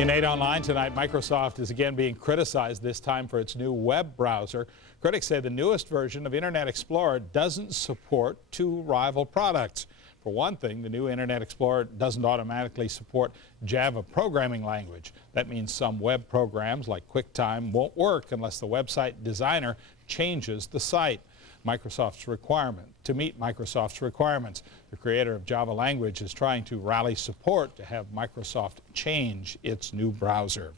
In 8 Online tonight, Microsoft is again being criticized, this time for its new web browser. Critics say the newest version of Internet Explorer doesn't support two rival products. For one thing, the new Internet Explorer doesn't automatically support Java programming language. That means some web programs like QuickTime won't work unless the website designer changes the site. To meet Microsoft's requirements. The creator of Java language is trying to rally support to have Microsoft change its new browser.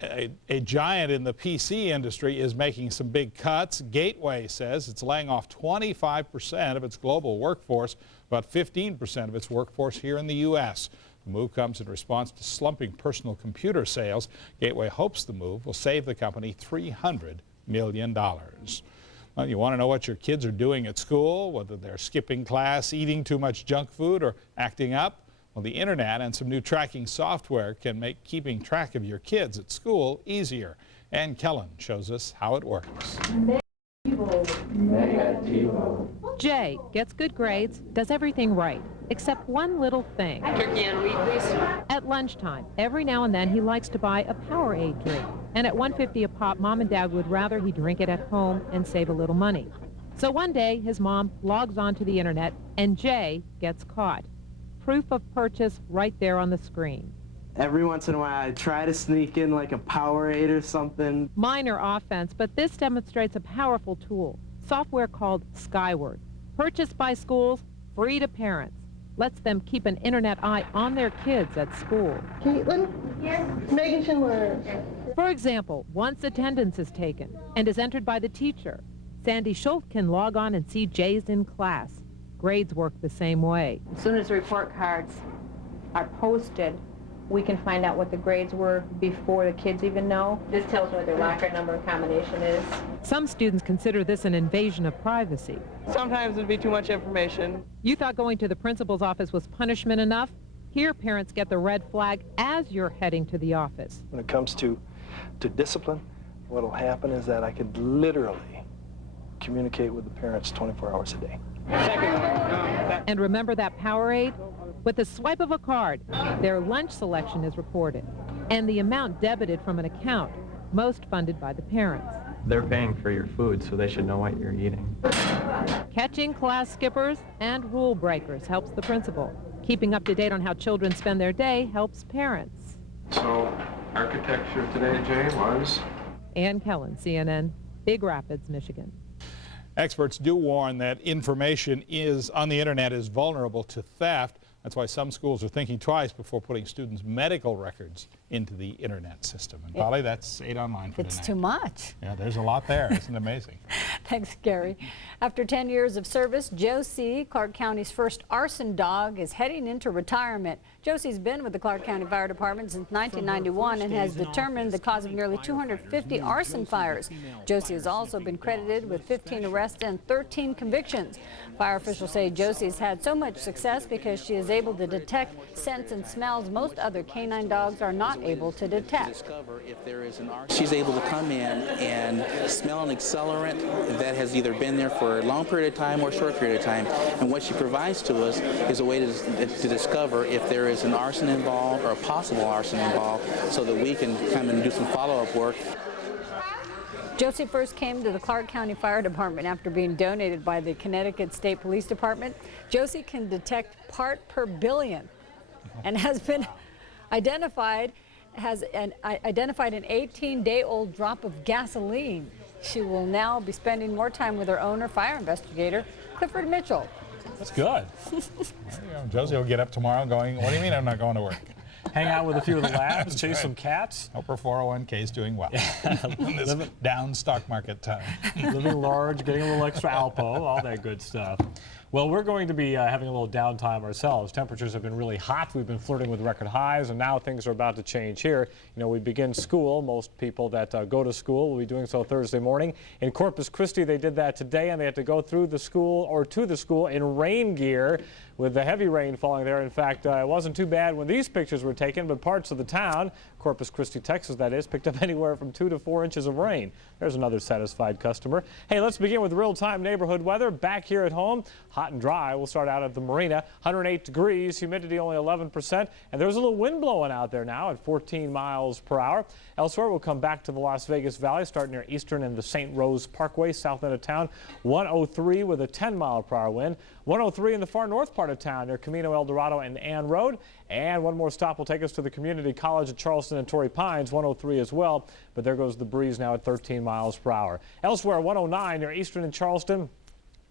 A giant in the PC industry is making some big cuts. Gateway says it's laying off 25% of its global workforce, about 15% of its workforce here in the U.S. The move comes in response to slumping personal computer sales. Gateway hopes the move will save the company $300 million. Well, you want to know what your kids are doing at school, whether they're skipping class, eating too much junk food, or acting up? Well, the internet and some new tracking software can make keeping track of your kids at school easier. Ann Kellen shows us how it works. Jay gets good grades, does everything right, except one little thing. Turkey and wheat, please. At lunchtime, every now and then he likes to buy a Powerade drink. And at $1.50 a pop, Mom and Dad would rather he drink it at home and save a little money. So one day, his mom logs onto the internet and Jay gets caught. Proof of purchase right there on the screen. Every once in a while, I try to sneak in like a Powerade or something. Minor offense, but this demonstrates a powerful tool. Software called Skyward. Purchased by schools, free to parents. Lets them keep an internet eye on their kids at school. Caitlin? Yes. Megan Schindler. For example, once attendance is taken and is entered by the teacher, Sandy Schultz can log on and see Jay's in class. Grades work the same way. As soon as the report cards are posted, we can find out what the grades were before the kids even know. This tells me what their locker number combination is. Some students consider this an invasion of privacy. Sometimes it'd be too much information. You thought going to the principal's office was punishment enough? Here, parents get the red flag as you're heading to the office. When it comes to discipline, what'll happen is that I could literally communicate with the parents 24 hours a day. And remember that Powerade? With the swipe of a card, their lunch selection is recorded, and the amount debited from an account, most funded by the parents. They're paying for your food, so they should know what you're eating. Catching class skippers and rule breakers helps the principal. Keeping up to date on how children spend their day helps parents. So, architecture today, Jay, was? Ann Kellen, CNN, Big Rapids, Michigan. Experts do warn that information on the internet is vulnerable to theft. That's why some schools are thinking twice before putting students' medical records into the internet system. And Polly, that's 8 Online for tonight. It's too much. Yeah, there's a lot there. Isn't it amazing? Thanks, Gary. After 10 years of service, Josie, Clark County's first arson dog, is heading into retirement. Josie's been with the Clark County Fire Department since 1991 and has determined the cause of nearly 250 arson fires. Josie has also been credited with 15 arrests and 13 convictions. Fire officials say Josie's had so much success because she is able to detect scents and smells most other canine dogs are not able to detect. She's able to come in and smell an accelerant that has either been there for a long period of time or a short period of time, and what she provides to us is a way to discover if there is an arson involved or a possible arson involved, so that we can come and do some follow-up work. Josie first came to the Clark County Fire Department after being donated by the Connecticut State Police Department. Josie can detect part per billion and has been identified an 18-day-old drop of gasoline. She will now be spending more time with her owner, fire investigator Clifford Mitchell. That's good. Josie will get up tomorrow going, what do you mean I'm not going to work? Hang out with a few of the labs, chase some cats. Hope her 401k is doing well in this down stock market time. Living large, getting a little extra Alpo, all that good stuff. Well, we're going to be having a little downtime ourselves. Temperatures have been really hot. We've been flirting with record highs, and now things are about to change here. You know, we begin school. Most people that go to school will be doing so Thursday morning. In Corpus Christi, they did that today, and they had to go through the school or to the school in rain gear with the heavy rain falling there. In fact, it wasn't too bad when these pictures were taken, but parts of the town Corpus Christi, Texas, that is, picked up anywhere from 2 to 4 inches of rain. There's another satisfied customer. Hey, let's begin with real-time neighborhood weather. Back here at home, hot and dry. We'll start out at the marina. 108 degrees, humidity only 11%, and there's a little wind blowing out there now at 14 miles per hour. Elsewhere, we'll come back to the Las Vegas Valley, starting near Eastern and the St. Rose Parkway, south end of town. 103 with a 10-mile-per-hour wind. 103 in the far north part of town near Camino El Dorado and Ann Road. And one more stop will take us to the Community College at Charleston and Torrey Pines, 103 as well. But there goes the breeze now at 13 miles per hour. Elsewhere, 109 near Eastern and Charleston.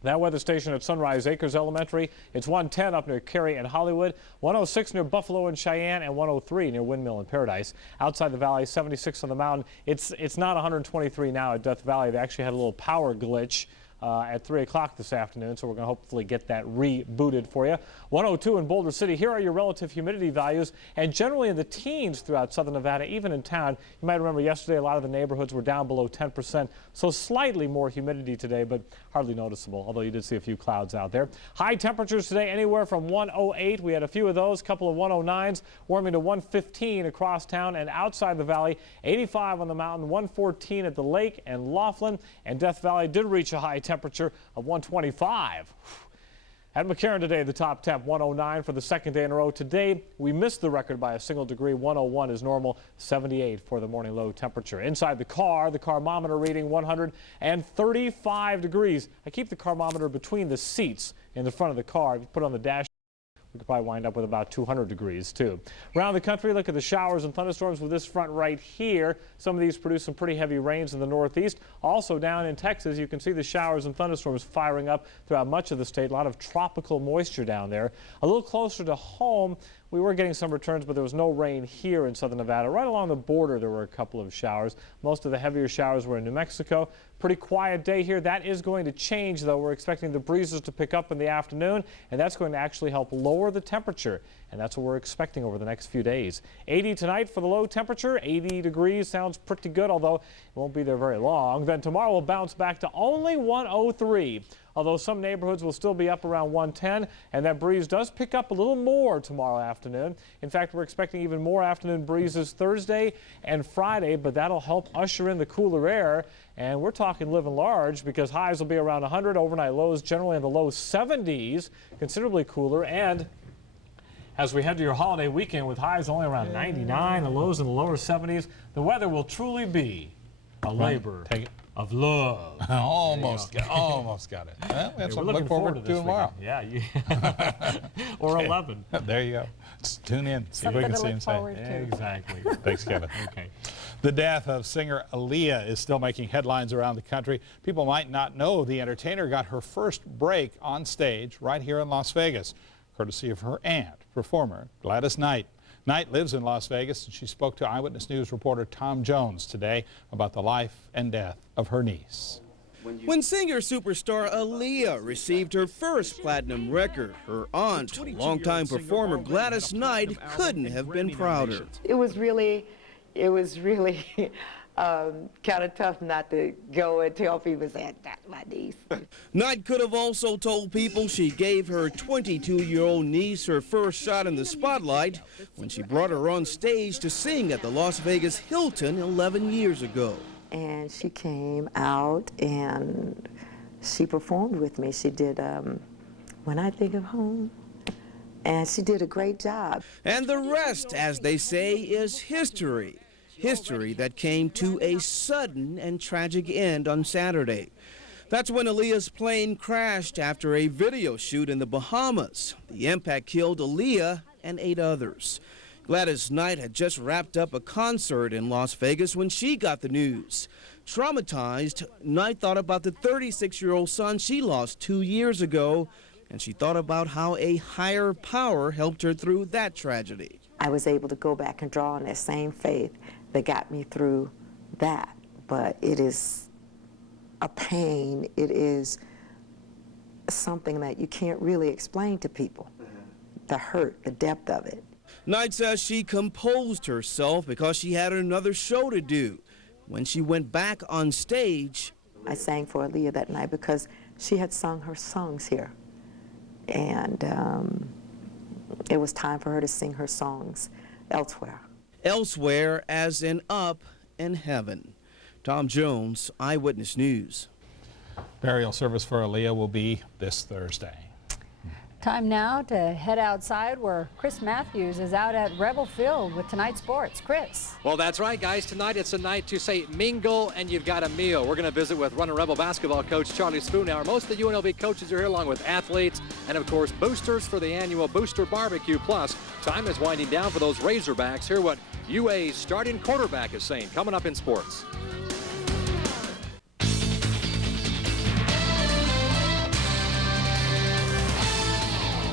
That weather station at Sunrise Acres Elementary. It's 110 up near Cary and Hollywood, 106 near Buffalo and Cheyenne, and 103 near Windmill and Paradise. Outside the valley, 76 on the mountain. It's not 123 now at Death Valley. They actually had a little power glitch at 3 o'clock this afternoon, so we're going to hopefully get that rebooted for you. 102 in Boulder City. Here are your relative humidity values, and generally in the teens throughout southern Nevada, even in town. You might remember yesterday a lot of the neighborhoods were down below 10%, so slightly more humidity today, but hardly noticeable, although you did see a few clouds out there. High temperatures today anywhere from 108. We had a few of those, a couple of 109s, warming to 115 across town and outside the valley. 85 on the mountain, 114 at the lake and Laughlin, and Death Valley did reach a high temperature of 125. At McCarran today, the top temp 109 for the second day in a row. Today, we missed the record by a single degree. 101 is normal, 78 for the morning low temperature. Inside the car thermometer reading 135 degrees. I keep the thermometer between the seats in the front of the car. If you put it on the dash, we could probably wind up with about 200 degrees, too. Around the country, look at the showers and thunderstorms with this front right here. Some of these produce some pretty heavy rains in the northeast. Also down in Texas, you can see the showers and thunderstorms firing up throughout much of the state. A lot of tropical moisture down there. A little closer to home, we were getting some returns, but there was no rain here in southern Nevada. Right along the border, there were a couple of showers. Most of the heavier showers were in New Mexico. Pretty quiet day here. That is going to change, though. We're expecting the breezes to pick up in the afternoon, and that's going to actually help lower the temperature. And that's what we're expecting over the next few days. 80 tonight for the low temperature. 80 degrees sounds pretty good, although it won't be there very long. Then tomorrow we'll bounce back to only 103. Although some neighborhoods will still be up around 110, and that breeze does pick up a little more tomorrow afternoon. In fact, we're expecting even more afternoon breezes Thursday and Friday, but that'll help usher in the cooler air. And we're talking living large because highs will be around 100, overnight lows generally in the low 70s, considerably cooler. And as we head to your holiday weekend with highs only around 99 and lows in the lower 70s, the weather will truly be a labor of love. Almost got it. Well, we have something to look forward to tomorrow. Yeah, or 11. There you go. Just tune in, see if we can see him say. Exactly. Thanks, Kevin. Okay. The death of singer Aaliyah is still making headlines around the country. People might not know the entertainer got her first break on stage right here in Las Vegas, courtesy of her aunt, performer Gladys Knight. Knight lives in Las Vegas, and she spoke to Eyewitness News reporter Tom Jones today about the life and death of her niece. When singer-superstar Aaliyah received her first platinum record, her aunt, longtime performer Gladys Knight, couldn't have been prouder. It was really kind of tough not to go and tell people that that's my niece. Knight could have also told people she gave her 22-year-old niece her first shot in the spotlight when she brought her on stage to sing at the Las Vegas Hilton 11 years ago. And she came out and she performed with me. She did When I Think of Home, and she did a great job. And the rest, as they say, is history. History that came to a sudden and tragic end on Saturday. That's when Aaliyah's plane crashed after a video shoot in the Bahamas. The impact killed Aaliyah and 8 others. Gladys Knight had just wrapped up a concert in Las Vegas when she got the news. Traumatized, Knight thought about the 36-year-old son she lost 2 years ago, and she thought about how a higher power helped her through that tragedy. I was able to go back and draw on that same faith that got me through that. But it is a pain. It is something that you can't really explain to people. The hurt, the depth of it. Knight says she composed herself because she had another show to do. When she went back on stage, I sang for Aaliyah that night because she had sung her songs here. And it was time for her to sing her songs elsewhere. elsewhere as in up in heaven. Tom Jones, Eyewitness News. Burial service for Aaliyah will be this Thursday. Time now to head outside where Chris Matthews is out at Rebel Field with tonight's sports. Chris. Well, that's right, guys. Tonight it's a night to say mingle and you've got a meal. We're going to visit with Running Rebel basketball coach Charlie Spoonhour. Most of the UNLV coaches are here along with athletes and, of course, boosters for the annual Booster Barbecue. Plus, time is winding down for those Razorbacks. Hear what UA's starting quarterback is saying coming up in sports.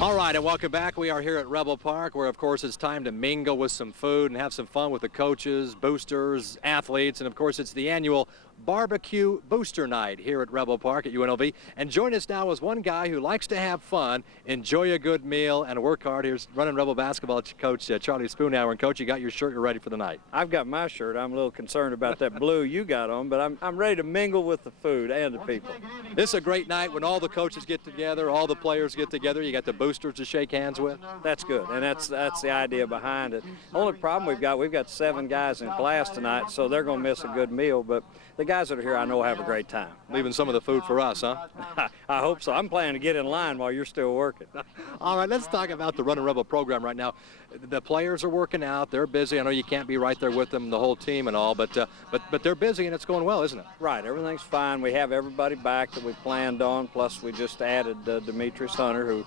All right, and welcome back. We are here at Rebel Park, where, of course, it's time to mingle with some food and have some fun with the coaches, boosters, athletes, and, of course, it's the annual Barbecue Booster Night here at Rebel Park at UNLV. And join us now is one guy who likes to have fun, enjoy a good meal, and work hard. Here's Running Rebel basketball coach Charlie Spoonhour. And, Coach, you got your shirt. You're ready for the night. I've got my shirt. I'm a little concerned about that blue you got on, but I'm ready to mingle with the food and the people. This is a great night when all the coaches get together, all the players get together. You got the boosters to shake hands with. That's good, and that's the idea behind it. Only problem we've got 7 guys in class tonight, so they're going to miss a good meal, but the guys that are here I know have a great time. Leaving some of the food for us, huh? I hope so. I'm planning to get in line while you're still working. All right, let's talk about the Running Rebel program right now. The players are working out. They're busy. I know you can't be right there with them, the whole team and all, but they're busy and it's going well, isn't it? Right. Everything's fine. We have everybody back that we planned on, plus we just added Demetrius Hunter, who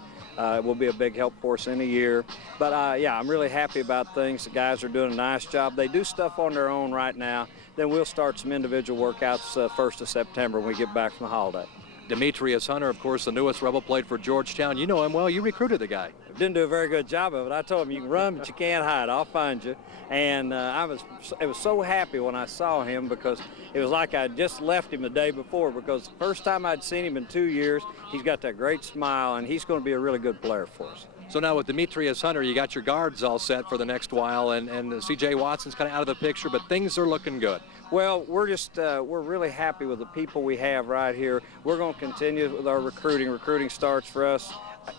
will be a big help for us in a year. But, yeah, I'm really happy about things. The guys are doing a nice job. They do stuff on their own right now. Then we'll start some individual workouts 1st of September when we get back from the holiday. Demetrius Hunter, of course, the newest Rebel, played for Georgetown. You know him well. You recruited the guy. Didn't do a very good job of it. I told him, you can run, but you can't hide. I'll find you. And I was so happy when I saw him, because it was like I just left him the day before, because the first time I'd seen him in 2 years, he's got that great smile, and he's going to be a really good player for us. So now with Demetrius Hunter, you got your guards all set for the next while, and C.J. Watson's kind of out of the picture, but things are looking good. Well, we're really happy with the people we have right here. We're going to continue with our recruiting. Recruiting starts for us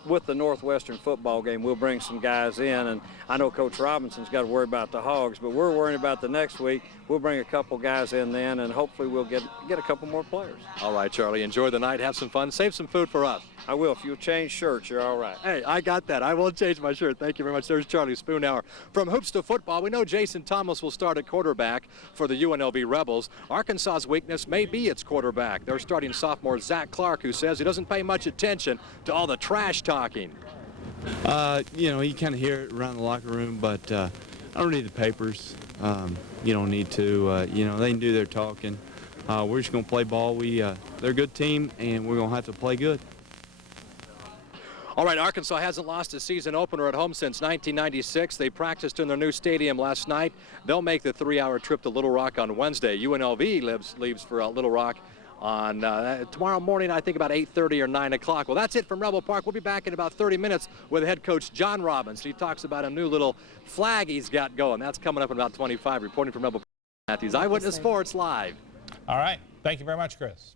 with the Northwestern football game. We'll bring some guys in, and I know Coach Robinson's got to worry about the Hogs, but we're worrying about the next week. We'll bring a couple guys in then, and hopefully we'll get a couple more players. All right, Charlie, enjoy the night, have some fun, save some food for us. I will. If you'll change shirts, you're all right. Hey, I got that. I will change my shirt. Thank you very much. There's Charlie Spoonhour. From hoops to football, we know Jason Thomas will start at quarterback for the UNLV Rebels. Arkansas's weakness may be its quarterback. They're starting sophomore Zach Clark, who says he doesn't pay much attention to all the trash talking. You know, you kind of hear it around the locker room, but I don't need the papers. You don't need to. You know, they can do their talking. We're just going to play ball. They're a good team, and we're going to have to play good. All right, Arkansas hasn't lost a season opener at home since 1996. They practiced in their new stadium last night. They'll make the 3-hour trip to Little Rock on Wednesday. UNLV leaves for Little Rock on tomorrow morning, I think about 8:30 or 9 o'clock. Well, that's it from Rebel Park. We'll be back in about 30 minutes with head coach John Robbins. He talks about a new little flag he's got going. That's coming up in about 25. Reporting from Rebel Park, Matthews, Eyewitness Sports Live. All right. Thank you very much, Chris.